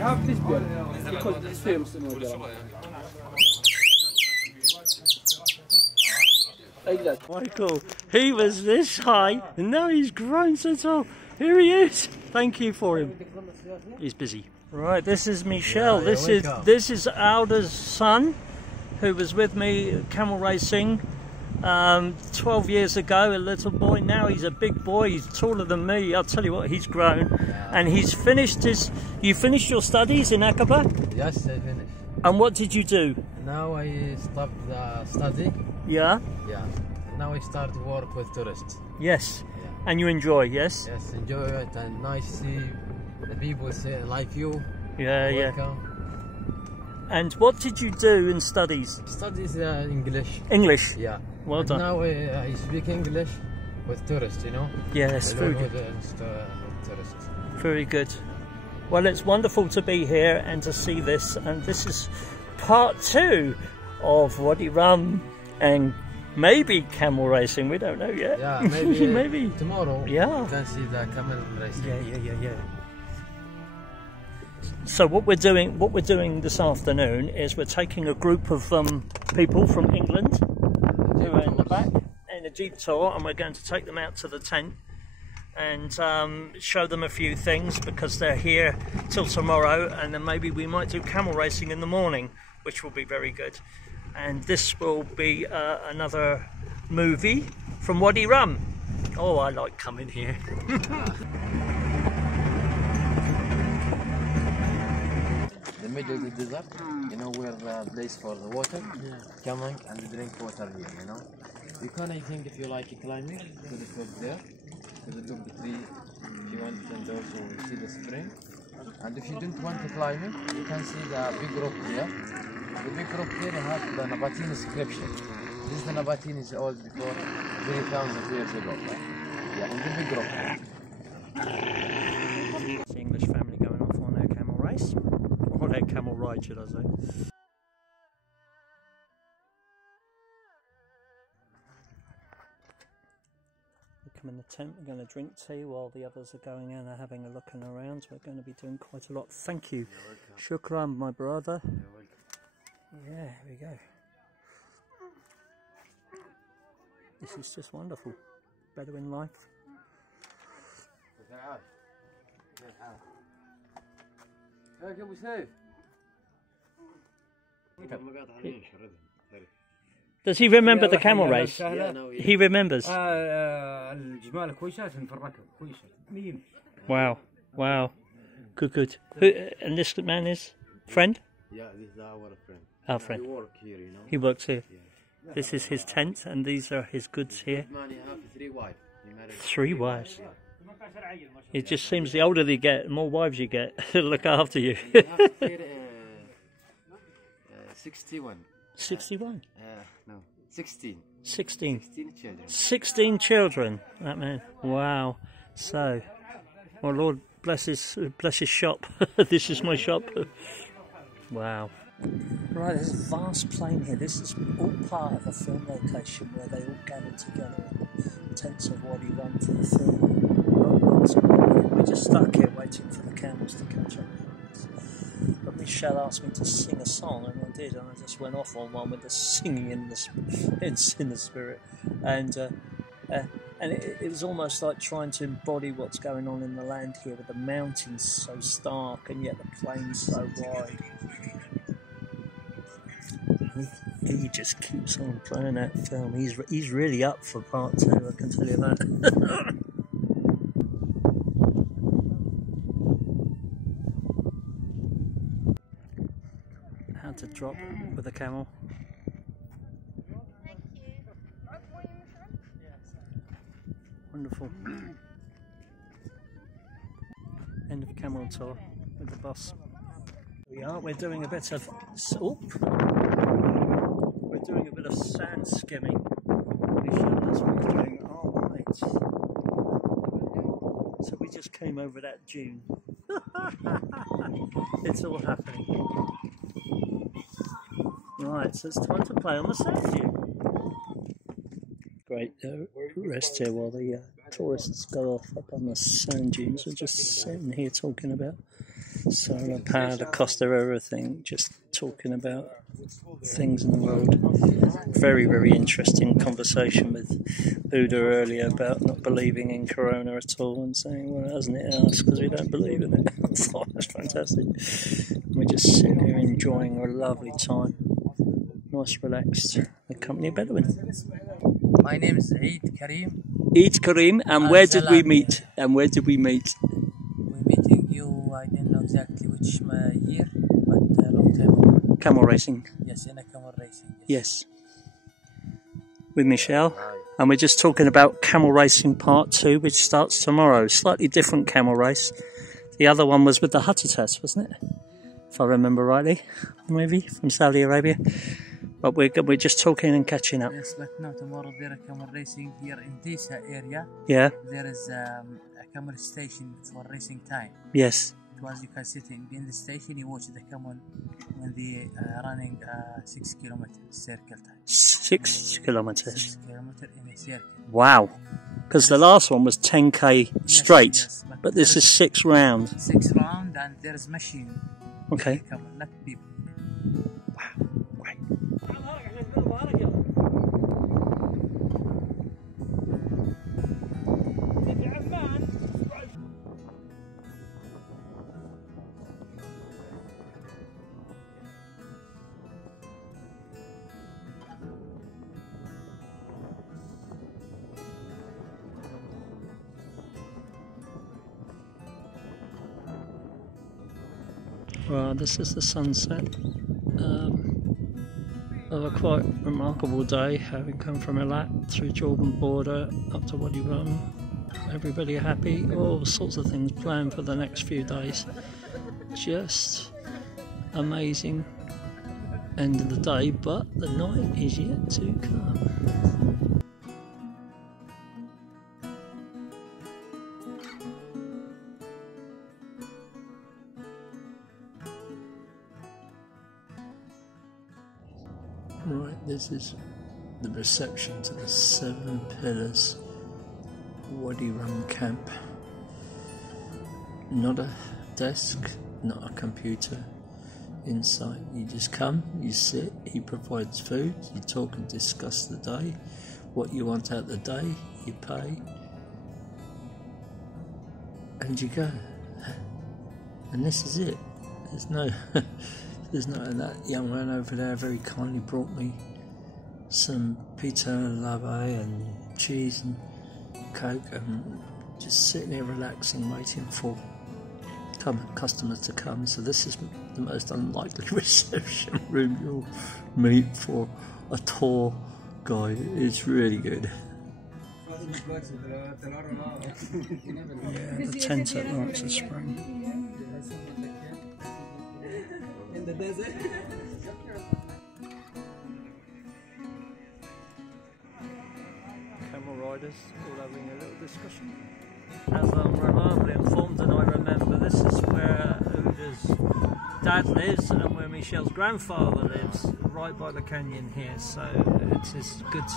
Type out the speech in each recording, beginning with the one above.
have this beer because it's famous in Michael, he was this high and now he's grown so tall. Here he is. Thank you for him. He's busy. Right, this is Meshal. This is Audah's son, who was with me camel racing 12 years ago, a little boy. Now he's a big boy. He's taller than me. I'll tell you what, he's grown. And he's finished his... You finished your studies in Aqaba? Yes, I finished. And what did you do? Now I stopped the study. Yeah? Yeah. Now I start to work with tourists. Yes. Yeah. And you enjoy, yes? Yes, enjoy it and nice to see the people say, like you. Yeah, welcome. Yeah. And what did you do in studies? Studies English. English? Yeah. Well done. Now I speak English with tourists, you know? Yes, very good. With tourists. Very good. Well, it's wonderful to be here and to see this. And this is part 2 of Wadi Rum and maybe camel racing. We don't know yet. Yeah, maybe, maybe tomorrow. Yeah. You can see the camel racing. Yeah. So what we're doing this afternoon is we're taking a group of people from England who are in the back in a jeep tour, and we're going to take them out to the tent and show them a few things because they're here till tomorrow, and then maybe we might do camel racing in the morning, which will be very good. And this will be another movie from Wadi Rum. Oh, I like coming here. The middle of the desert, you know, where the place for the water, coming and drink water here, you know. You can, I think, if you like climbing to the top there, to the top of the tree, if you want, and also see the spring. And if you don't want to climb it, you can see the big rock here. The big rock here has the Nabatean inscription. This the Nabatean is old before 3,000 years ago, right? Yeah, and the big rock. The English family going off on their camel race, or their camel ride, should I say. We come in the tent, we're going to drink tea while the others are going in and having a look and around. We're going to be doing quite a lot. Thank you. Shukran, my brother. Yeah, here we go. This is just wonderful. Bedouin life. Does he remember the camel race? Yeah, no, He remembers. Wow, wow, good. Who, and this man is friend? Yeah, this is our friend. Our friend. He works here, you know. He works here. Yeah. This is his tent, and these are his goods here. This man, he has 3 wives. He married 3 wives. Yeah. It just seems the older you get, the more wives you get to look after you. He has here, 61. 61? No, 16. 16. 16 children. 16 children, that man. Wow. So, well, Lord bless his shop. This is my shop. Wow. Right, there's a vast plain here. This is all part of a film location where they all gathered together in the tents of Wadi Rum for the film. We're just stuck here waiting for the camels to catch up. But Meshal asked me to sing a song, and I did, and I just went off on one with the singing in the spirit, and it was almost like trying to embody what's going on in the land here, with the mountains so stark and yet the plains so wide. He just keeps on playing that film. He's really up for part 2, I can tell you that. How to drop with a camel. Wonderful. End of camel tour with the bus. We're doing a bit of sand skimming. That's what he's doing. Oh, right. So we just came over that dune. It's all happening. Right, so it's time to play on the sand dune. Great rest here while the tourists go off up on the sand dunes. We're just sitting here talking about solar power, the cost of everything, just talking about things in the world. Very, very interesting conversation with Audah earlier about not believing in Corona at all and saying, well, hasn't it us because we don't believe in it. I thought that's fantastic. We're just sitting here enjoying a lovely time. Nice, relaxed, company of Bedouin. My name is Eid Karim. Eid Karim, and where did we meet? And where did we meet? We're meeting you, I don't know exactly which year, but a long time ago. Camel racing. Yes, in a camel racing. Yes. With Meshal. And we're just talking about camel racing part 2, which starts tomorrow. Slightly different camel race. The other one was with the Hatatas, wasn't it? If I remember rightly. Maybe from Saudi Arabia. But we're just talking and catching up. Yes, but now tomorrow there is camel racing here in this area. Yeah. There is a camel station for racing time. Yes. It was you can sit in the station, you watch the camel when they running 6 kilometers circle time. 6 kilometers. 6 kilometers in a circle. Wow. Because the last one was 10k straight, yes, but this is 6 rounds. 6 round, and there is machine. Okay. Camel, not people. Wow. Great. Well, this is the sunset of a quite remarkable day, having come from Eilat through Jordan border up to Wadi Rum. Everybody happy, all sorts of things planned for the next few days. Just amazing end of the day, but the night is yet to come. Right, this is the reception to the 7 pillars Wadi Rum camp. Not a desk, not a computer inside. You just come, you sit, he provides food, you talk and discuss the day, what you want out the day, you pay, and you go. And this is it. There's no there's no, and that young man over there very kindly brought me some pita and latte and cheese and coke, and just sitting here relaxing, waiting for customers to come. So this is the most unlikely reception room you'll meet for a tour guide. It's really good. Yeah, the tent at night is spring. In the desert. Camel riders all having a little discussion. As I'm reliably informed and I remember, this is where Audah's dad lives and where Meshal's grandfather lives, right by the canyon here. So it is good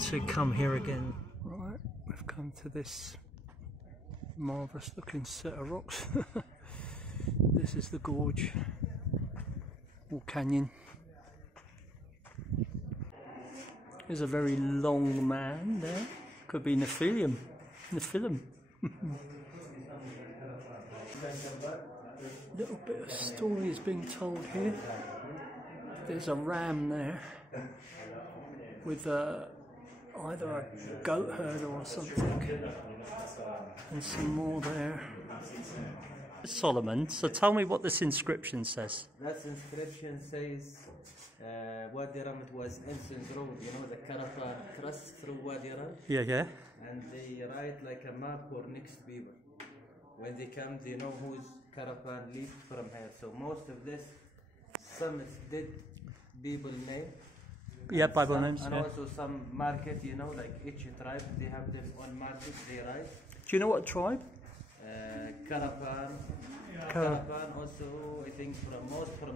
to come here again. Right, we've come to this marvellous looking set of rocks. This is the gorge or canyon. There's a very long man there. Could be Nephilim. Little bit of story is being told here. There's a ram there with either a goat herder or something, and some more there. Solomon, so tell me what this inscription says. That inscription says Wadi Rum, it was ancient road, you know, the caravan crossed through Wadi Rum. Yeah. And they write like a map for next people. When they come, they know whose caravan leaves from here. So most of this, some is dead people name. Yeah, Bible some, names. And yeah. also some market, you know, like each tribe, they have their own market, they write. Do you know what tribe? Caravan. Caravan also, I think, from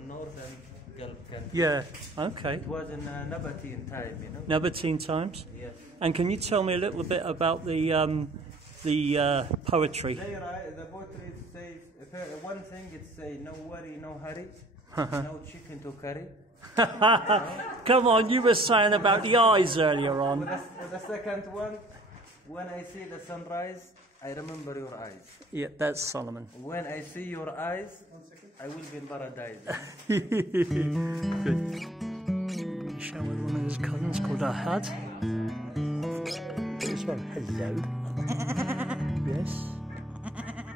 north and Gulf country. Yeah, okay. It was in Nabatean time, you know. Nabatean times? Yes. And can you tell me a little bit about the poetry? The poetry says, one thing it say, no worry, no hurry, no chicken to curry. Come on, you were saying about the eyes earlier on. The second one, when I see the sunrise, I remember your eyes. Yeah, that's Solomon. When I see your eyes, I will be in paradise. Good. Shall we one of his cousins called Audah? This one, hello. Yes.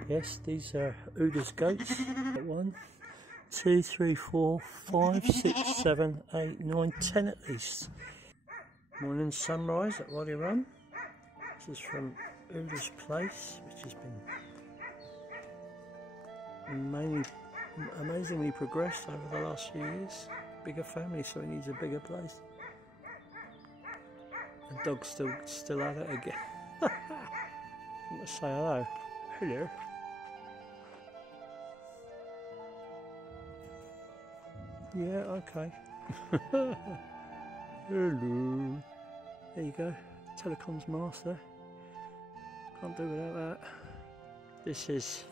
Yes, these are Audah's goats. 1, 2, 3, 4, 5, 6, 7, 8, 9, 10 at least. Morning sunrise at Wadi Rum. This is from Audah's place, which has been amazingly progressed over the last few years. Bigger family, so he needs a bigger place. The dog's still at it again. Let's say hello. Hello. Yeah, okay. Hello. There you go. Telecom's master. Can't do without that. This is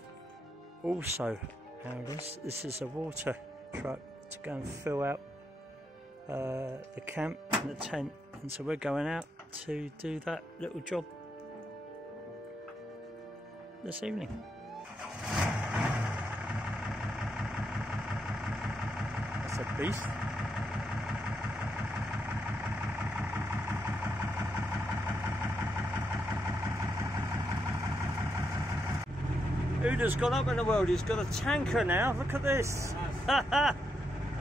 also Audah's. This is a water truck to go and fill out the camp and the tent, and so we're going out to do that little job this evening. That's a beast. Audah's gone up in the world. He's got a tanker now. Look at this.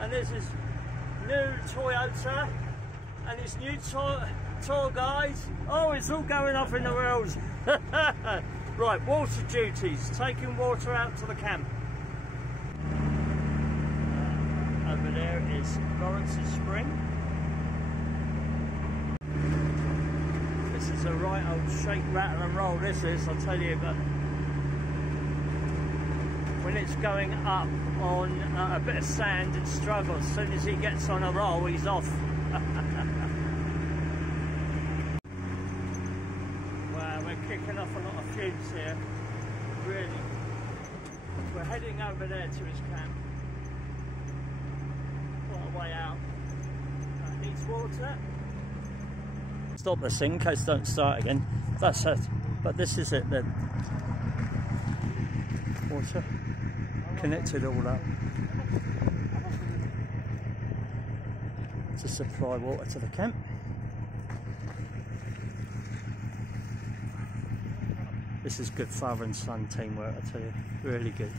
And there's his new Toyota and his new tour guide. Oh, it's all going up in the world. Right, water duties. Taking water out to the camp. Over there is Lawrence's Spring. This is a right old shake, rattle and roll, this is, I'll tell you, but when it's going up on a bit of sand and struggle, as soon as he gets on a roll, he's off. Wow, we're kicking off a lot of fumes here, really. We're heading over there to his camp. Quite a way out. Needs water. Stop the thing in case it don't start again. That's it. But this is it then. Water. Connected all up to supply water to the camp. This is good father and son teamwork, I tell you, really good.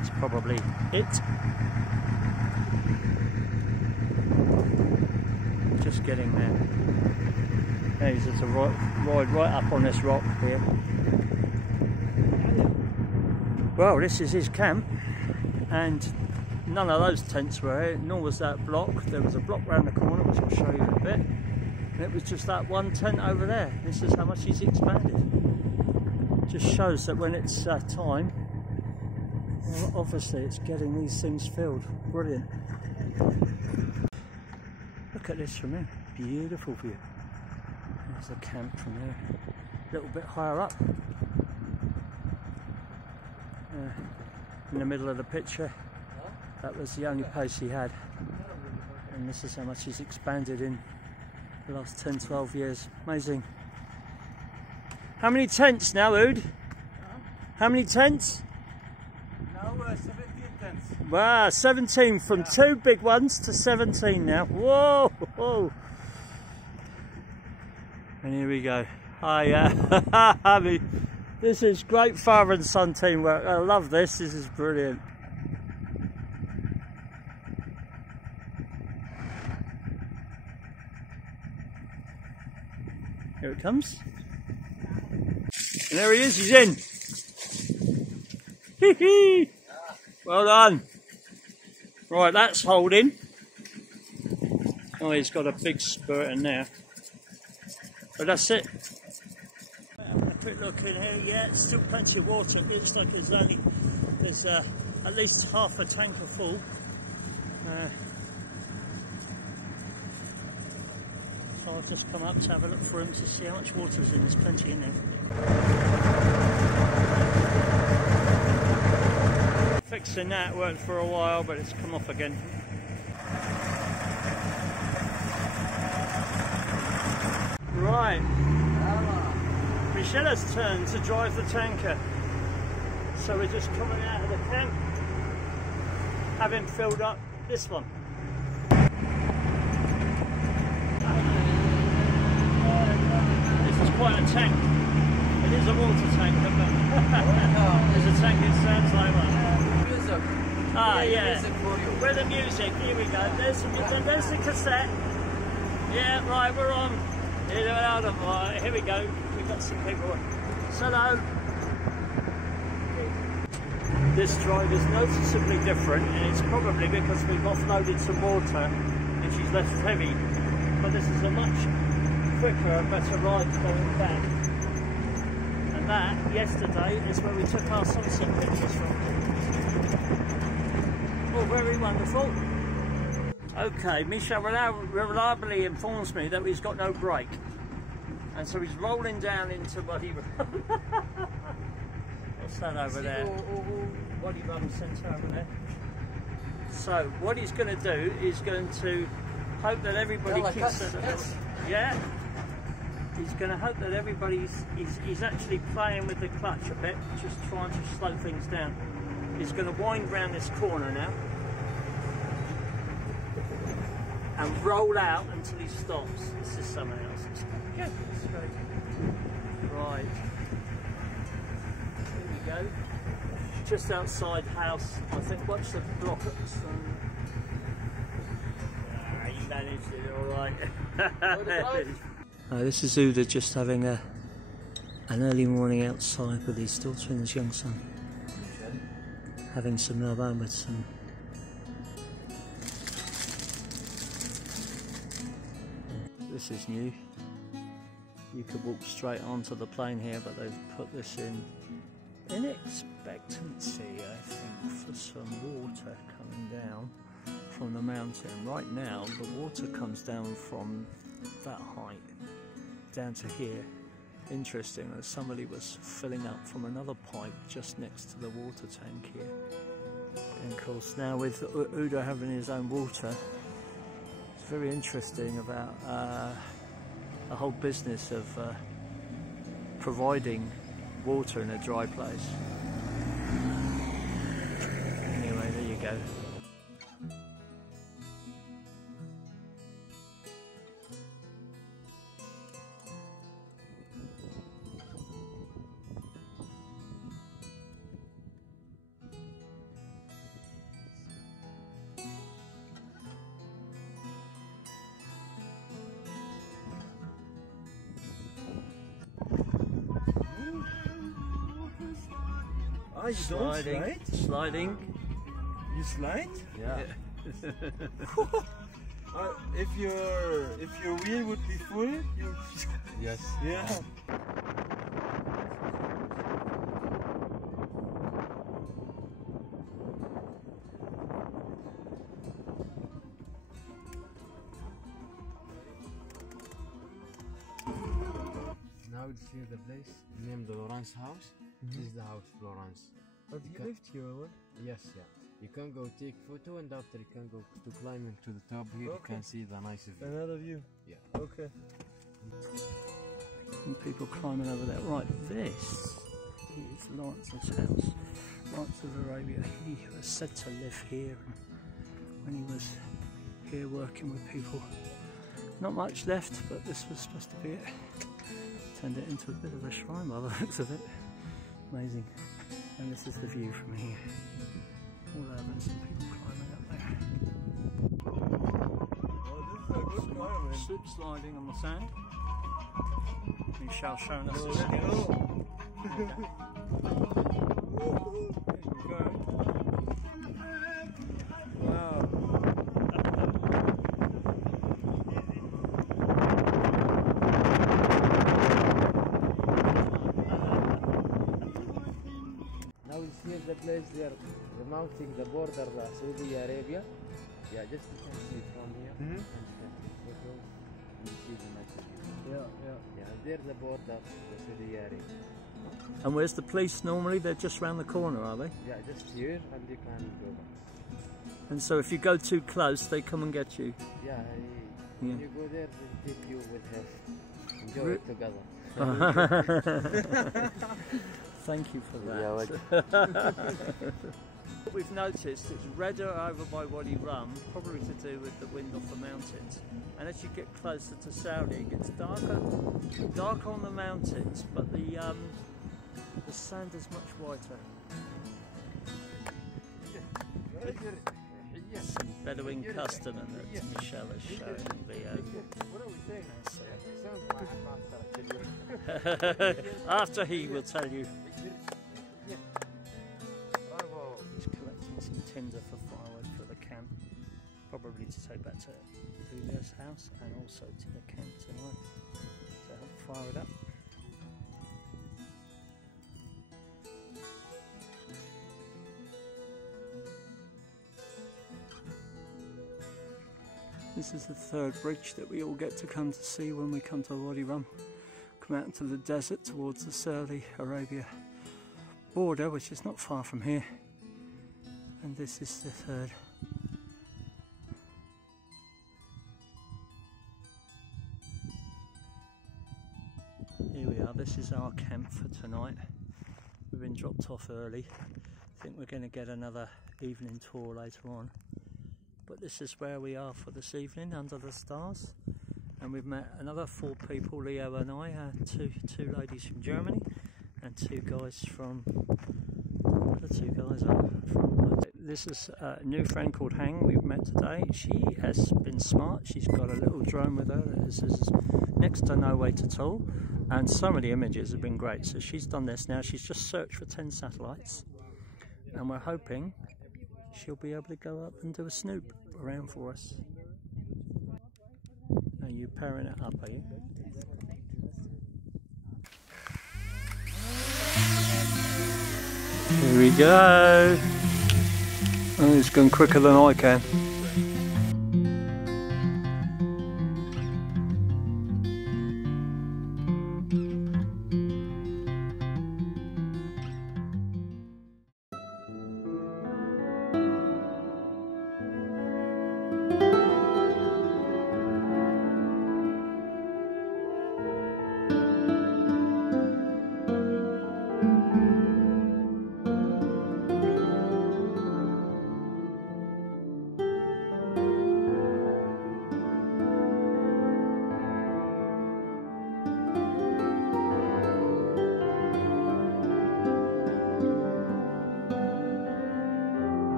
It's probably it. Just getting there. There's a ride right up on this rock here. Well, this is his camp, and none of those tents were here, nor was that block. There was a block round the corner, which I'll show you in a bit, and it was just that one tent over there. This is how much he's expanded. Just shows that when it's time, well, obviously it's getting these things filled. Brilliant. Look at this from here. Beautiful view. There's the camp from there. A little bit higher up. In the middle of the picture. That was the only place he had. And this is how much he's expanded in the last 10-12 years. Amazing. How many tents now, Oud? How many tents? Now 17 tents. Wow, 17 from 2 big ones to 17 now. Whoa! Whoa. And here we go. I mean, this is great father and son teamwork. I love this. This is brilliant. Here it comes. And there he is. He's in. Hee hee. Well done. Right, that's holding. Oh, he's got a big spurt in there. But that's it. Having a quick look in here, yeah, it's still plenty of water. It looks like there's at least half a tanker full. So I've just come up to have a look for him to see how much water's in. There's plenty in there. Fixing that worked for a while, but it's come off again. Right, Meshala's turn to drive the tanker. So we're just coming out of the camp, having filled up this one. This is quite a tank. It is a water tank, but there's a tank, it sounds like one. Ah, yeah. Where the music, here we go. There's the cassette. Yeah, right, we're on. Here we go. We've got some people. So this drive is noticeably different, and it's probably because we've offloaded some water and she's left heavy. But this is a much quicker and better ride going back. And that, yesterday, is where we took our sunset pictures from. Oh, very wonderful. Okay, Meshal reliably informs me that he's got no brake. And so he's rolling down into Wadi Rum. What's that over there? Wadi Rum centre over there. So what he's going to do is going to hope that everybody keeps it. Yeah. He's going to hope that everybody's he's actually playing with the clutch a bit, just trying to slow things down. He's going to wind round this corner now and roll out until he stops. This is someone else's. Good. Straight. Right. Here we go. Just outside house. I think. Watch the block at the sun. You managed it all right. This is Audah just having an early morning outside with his daughter and his young son. Having some Melbourne with some. This is new. You could walk straight onto the plane here, but they've put this in expectancy, I think, for some water coming down from the mountain. Right now, the water comes down from that height down to here. Interesting that somebody was filling up from another pipe just next to the water tank here. And of course, now with Audah having his own water, it's very interesting about the whole business of providing water in a dry place. Anyway, there you go. You Sliding. don't slide? Sliding. You slide? Yeah. If your wheel would be full, you. Yes. Yeah. Now this is the place named the Lawrence house. This is the house Lawrence. But you lived here, or what? Yes, yeah. You can go take photo, and after you can go to climbing to the top here. You Okay. can see the nice view. Another view. Yeah. Okay. And people climbing over there. Right, this is Lawrence's house. Lawrence of Arabia. He was said to live here when he was here working with people. Not much left, but this was supposed to be it. Turned it into a bit of a shrine by the looks of it. Amazing. And this is the view from here. All over and some people climbing up there. Oh, this is a good car, man. Slip sliding on the sand. Meshal showing us So his let's skills. go. Wow. Now here's the place there. mounting the border Saudi Arabia. Yeah, just you can see it from here. And you can take photos and you see the message. Yeah, there's the border of Saudi Arabia. And where's the police normally? They're just round the corner, are they? Yeah, just here and you can go back. And so if you go too close, they come and get you? Yeah, when you go there, they take you with her. Enjoy it together. Thank you for that. Yeah, What we've noticed, it's redder over by Wadi Rum, probably to do with the wind off the mountains. And as you get closer to Saudi, it gets darker on the mountains, but the sand is much whiter. Some Bedouin custom that Meshal has shown in VO. After he will tell you. He's collecting some tinder for firewood for the camp, probably to take back to Audah's house and also to the camp tonight to help fire it up. This is the third bridge that we all get to come to see when we come to Wadi Rum. Come out into the desert towards the Saudi Arabia border, which is not far from here. And this is the third. Here we are, this is our camp for tonight. We've been dropped off early. I think we're going to get another evening tour later on. But this is where we are for this evening, under the stars. And we've met another 4 people, Leo and I, two ladies from Germany and 2 guys from, the 2 guys are from, this is a new friend called Hang we've met today. She has been smart, she's got a little drone with her, this is next to no weight at all. And some of the images have been great, so she's done this now, she's just searched for 10 satellites. And we're hoping she'll be able to go up and do a snoop around for us. Are you pairing it up, are you? Here we go. Oh, it's gone quicker than I can.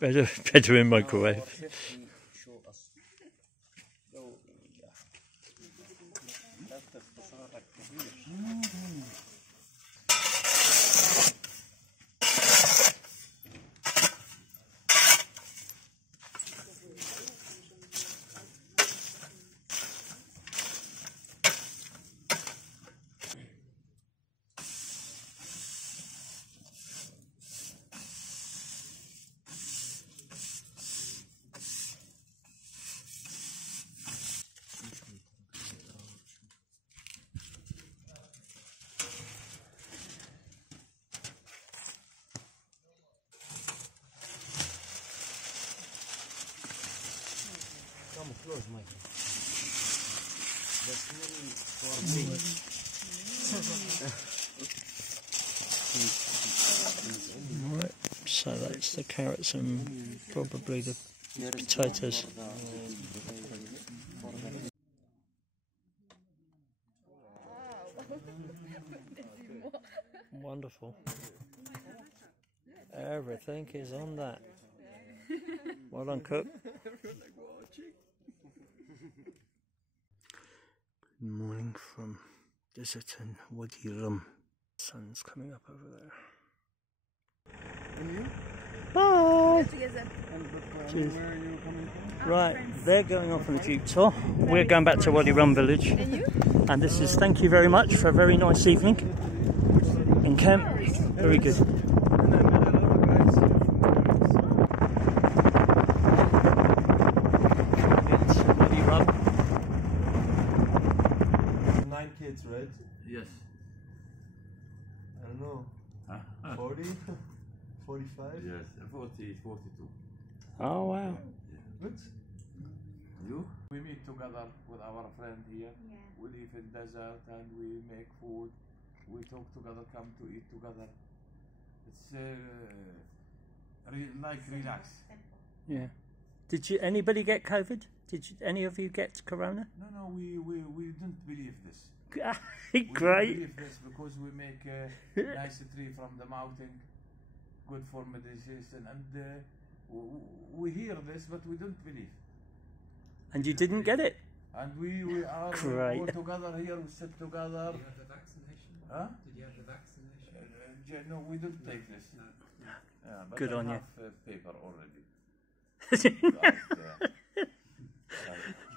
Better in microwave. Come close, Michael. The smell for me. Right, so that's the carrots and probably the Potatoes. Wonderful. Everything is on that. Well done, cook. Good morning from Jordan and Wadi Rum. Sun's coming up over there. Bye! Cheers. Right, they're going off on a jeep tour. We're going back to Wadi Rum village. And this is thank you very much for a very nice evening in camp. Very good. Wadi Rum. 9 kids, right? Yes. I don't know. 40? 45? Yes, 40, 42. Oh wow. Good. You? We meet together with our friend here. We live in desert and we make food. We talk together, come to eat together. It's like relax. Yeah. Did you anybody get COVID? Did any of you get corona? No, we don't believe this. Great. We don't believe this because we make a nice tree from the mountain, good for meditation, and we hear this, but we don't believe. And you didn't get it? And we are Great. all together here, we sit together. Did you have the vaccination? Huh? Did you have the vaccination? No, we don't take this. But Good I on you. have paper already.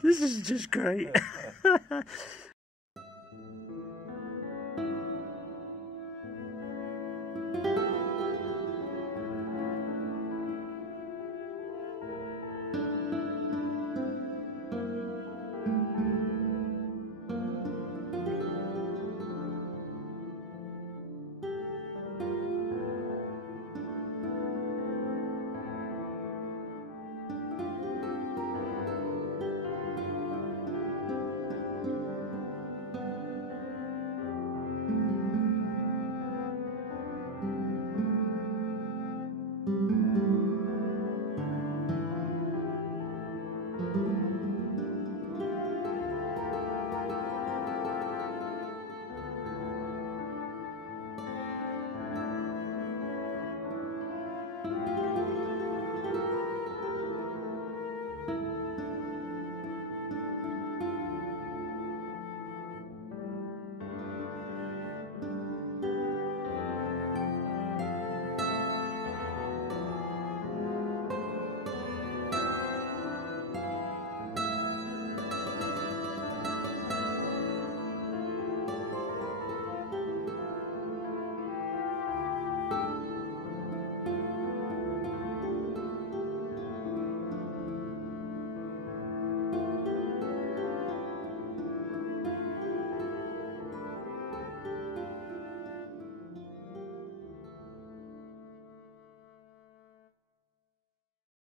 This is just great.